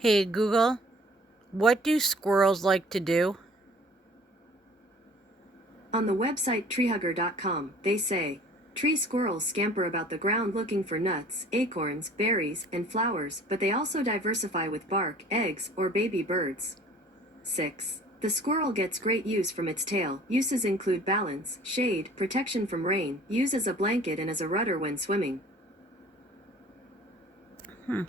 Hey Google, what do squirrels like to do? On the website treehugger.com, they say, tree squirrels scamper about the ground looking for nuts, acorns, berries, and flowers, but they also diversify with bark, eggs, or baby birds. 6. The squirrel gets great use from its tail. Uses include balance, shade, protection from rain, use as a blanket and as a rudder when swimming. Hmm.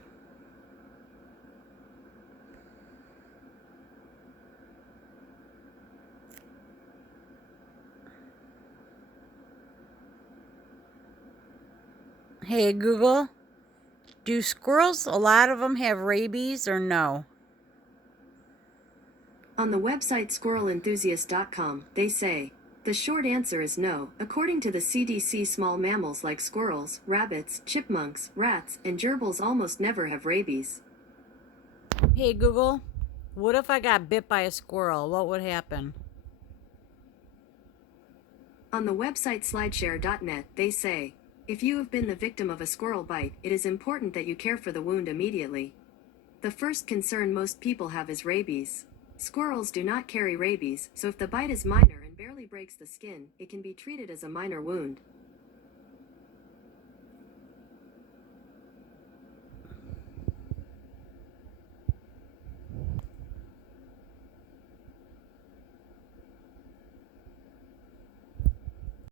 Hey Google, do squirrels, a lot of them, have rabies or no? On the website squirrelenthusiast.com, they say, the short answer is no. According to the CDC, small mammals like squirrels, rabbits, chipmunks, rats, and gerbils almost never have rabies. Hey Google, what if I got bit by a squirrel? What would happen? On the website slideshare.net, they say, if you have been the victim of a squirrel bite, it is important that you care for the wound immediately. The first concern most people have is rabies. Squirrels do not carry rabies, so if the bite is minor and barely breaks the skin, it can be treated as a minor wound.